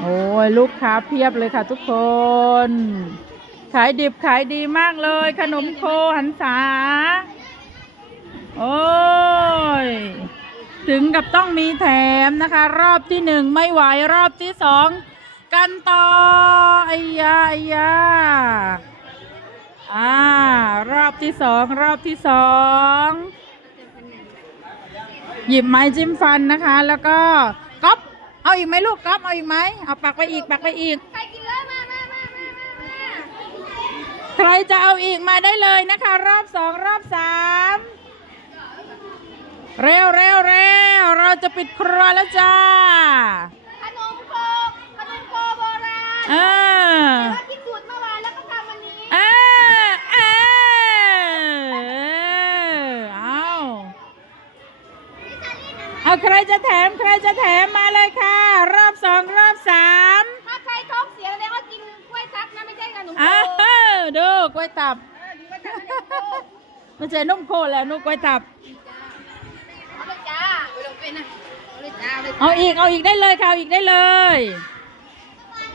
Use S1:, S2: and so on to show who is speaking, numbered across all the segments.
S1: โอ้ยลูกค้าเพียบเลยค่ะทุกคน ขายดิบขายดีมากเลย ขนมโคหันษา โอ้ย ถึงกับต้องมีแถมนะคะ รอบที่หนึ่งไม่ไหวรอบที่สองกันต่อไอ้ยาไอ้ยาอ่ารอบที่สองรอบที่สองหยิบไม้จิ้มฟันนะคะ แล้วก็ เอาอีกไหมลูกก๊อปเอาอีกไหมเอาปักไปอีกปักไปอีก
S2: ใครกินเลยมามามามามา
S1: ใครจะเอาอีกมาได้เลยนะคะ รอบสองรอบสามเร็วเร็วเร็วเราจะปิดครัวแล้วจ้า
S2: ขนมโคกขนมโคโบราณ
S1: เออ
S2: ว่าคิดสูตรเมื่อวานแล้วก็ทำวันนี้
S1: เออเออเอาเอาใครจะแถมใครจะแถม
S2: ไม่ใช่นุ่มโค
S1: แล้วนุ่มกล้วยตับ
S2: เอาเลยจ้าไปลงเป็นนะเอาเลยจ้าเอาเลยจ้า
S1: เอาอีกเอาอีกได้เลยค่ะเอาอีกได้เลย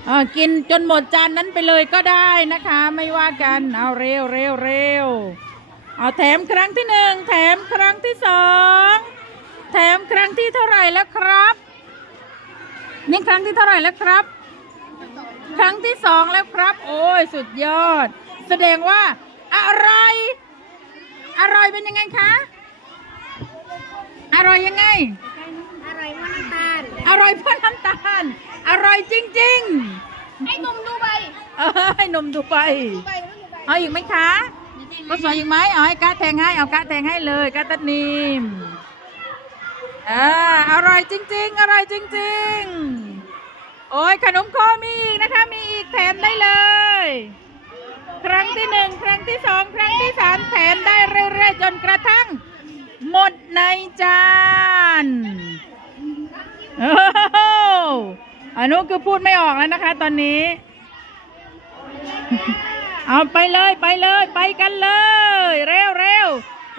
S1: เออกินจนหมดจานนั้นไปเลยก็ได้นะคะ ไม่ว่ากันเอาเร็วเร็วเร็วเอาแถมครั้งที่หนึ่งแถมครั้งที่สองแถมครั้งที่เท่าไหร่แล้วครับนี่ครั้งที่เท่าไหร่แล้วครับ ครั้งที่สองแล้วครับ โอ้ยสุดยอด แสดงว่าอร่อย อร่อยเป็นยังไงคะ อร่อยยังไง
S2: อร่อยมากน้ำตาล
S1: อร่อยเพราะน้ำตาล อร่อยจริง
S2: ไอ้นมดูใบ
S1: ๆ เออให้นมดูไป
S2: ดูใบดูใบ
S1: เอาอีกไหมคะก็สวยอีกไหมเอาให้กะแทงให้ เอากะแทงให้เลยกะตัดนิมเอออร่อยจริง ๆ อร่อยจริง ๆ โอ้ยขนมโคมีอีกนะคะ มีอีกแถมได้เลย ครั้งที่หนึ่งครั้งที่สองครั้งที่สามแถมได้เรื่อยๆจนกระทั่ง หมดในจานโอ้โหอันนู้นคือพูดไม่ออกแล้วนะคะ ตอนนี้ เอาไปเลยไปเลยไปกันเลย เร็วเร็ว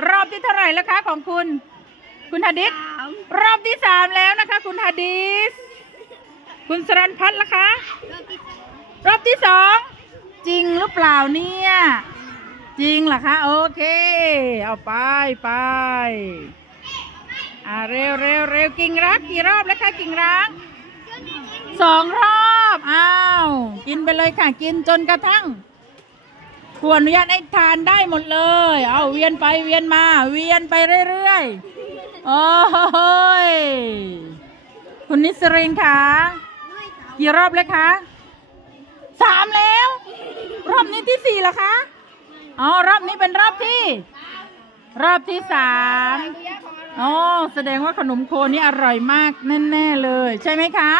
S1: รอบที่เท่าไหร่แล้วคะของคุณ คุณฮาดิษรอบที่สามแล้วนะคะ คุณฮาดิษคุณสรันพัฒน์ล่ะคะ รอบที่สอง จริงหรือเปล่าเนี่ย จริงเหรอคะโอเค เอาไปไปอ่าเร็วเร็วเร็วกิ่งรักกี่รอบแล้วคะกิ่งรักสองรอบอ้าวกินไปเลยค่ะกินจนกระทั่งขวอนุญาตให้ทานได้หมดเลย เอาเวียนไปเวียนมา เวียนไปเรื่อยๆโอ้ยคุณนิสรินค่ะกี่รอบแล้วคะสามแล้ว รอบนี้ที่สี่แล้วคะ อ๋อ รอบนี้เป็นรอบที่ รอบที่สามอ๋อ แสดงว่าขนมโคนี่อร่อยมากแน่ๆเลย ใช่ไหมคะ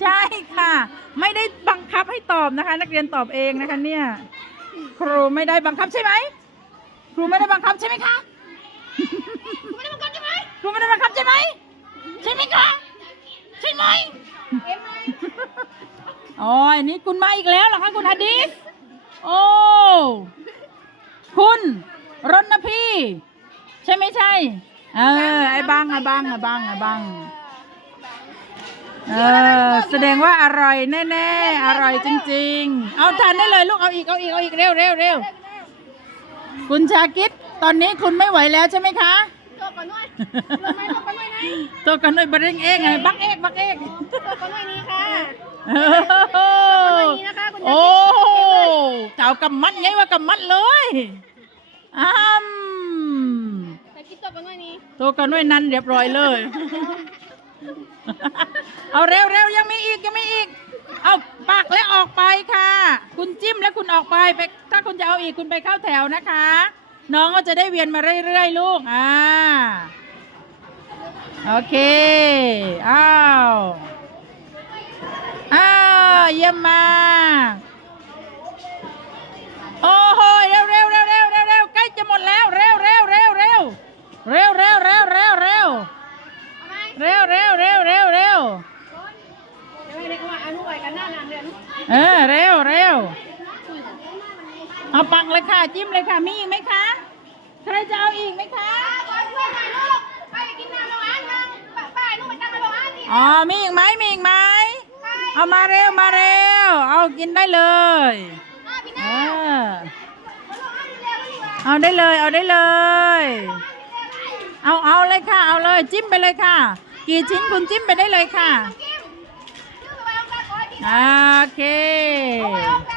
S1: ใช่ค่ะ ไม่ได้บังคับให้ตอบนะคะ นักเรียนตอบเองนะคะเนี่ย ครูไม่ได้บังคับใช่ไหม ครูไม่ได้บังคับใช่ไหมคะ
S2: ไม่ได้บังคับใช่ไหม
S1: ครูไม่ได้บังคับใช่ไหมใช่ไหมคะ ใช่ไหม
S2: เอ็มไหม
S1: อ๋อนนี้คุณมาอีกแล้วเหรอคะคุณฮาดิส โอ้ คุณรณพีใช่ไม่ใช่ เออ ไอ้บังไอ้บังไอ้บังไอ้บังเออแสดงว่าอร่อยแน่ๆ อร่อยจริง ๆ เอาทานได้เลยลูกเอาอีกเอาอีกเอาอีกเร็วเร็วเร็วคุณชาคิดตอนนี้คุณไม่ไหวแล้วใช่ไหมคะ
S2: โตก่อนด้วยลงไหมโตก่อนด้วยนะ
S1: ตัวกันด้วยบะเร่งเองไงบักเอกบักเอก
S2: โตก่อนด้วยนี่ค่ะ
S1: โอ้โห
S2: นี่นะคะคุณ
S1: โอ้เจ้ากำมัดไงว่ากำมัดเลยอ้าม
S2: แต่คิดโตก่อนด้วยนี่
S1: ตัวกันด้วยนันเรียบร้อยเลย เอาเร็วเร็วยังมีอีกยังมีอีก เอาปักและออกไปค่ะ คุณจิ้มแล้วคุณออกไปไป ถ้าคุณจะเอาอีกคุณไปเข้าแถวนะคะ น้องก็จะได้เวียนมาเรื่อยๆลูกอ่าโอเค อ้าว อ้าว เยี่ยมมาก จะหมดแล้วเร็วเร็วเร็วเร็วเร็วเร็วเร็วเร็วเร็ว
S2: เอาไหม
S1: เร็วเร็วเร็วเร็วเร็ว
S2: เดี๋ยวให้เด็กว่าอนุไว้กันหน้านางเรียน
S1: เออเร็วเร็วเอาปักเลยค่ะจิ้มเลยค่ะมีอีกไหมคะใครจะเอาอีกไหมคะ
S2: ขอช่วยหน่อยลูกไปกินน้ำโรงอาหารบ้างป้าป้าลูกไปตั้งโรงอาหารนี่
S1: อ๋อมีอีกไหมมีอีกไหม
S2: ใคร
S1: เอามาเร็วมาเร็ว เอากินได้เลย
S2: อะพี่
S1: เอ
S2: นา
S1: อ
S2: เอาลงให้เร็วๆดีกว่า
S1: เอาได้เลย เอาได้เลย เอาเอาเลยค่ะ เอาเลยจิ้มไปเลยค่ะ กี่ชิ้นคุณจิ้มไปได้เลยค่ะ
S2: จิ้มชื่อไปเอาไปขอให้พี่
S1: โอเค
S2: เอาไปเอา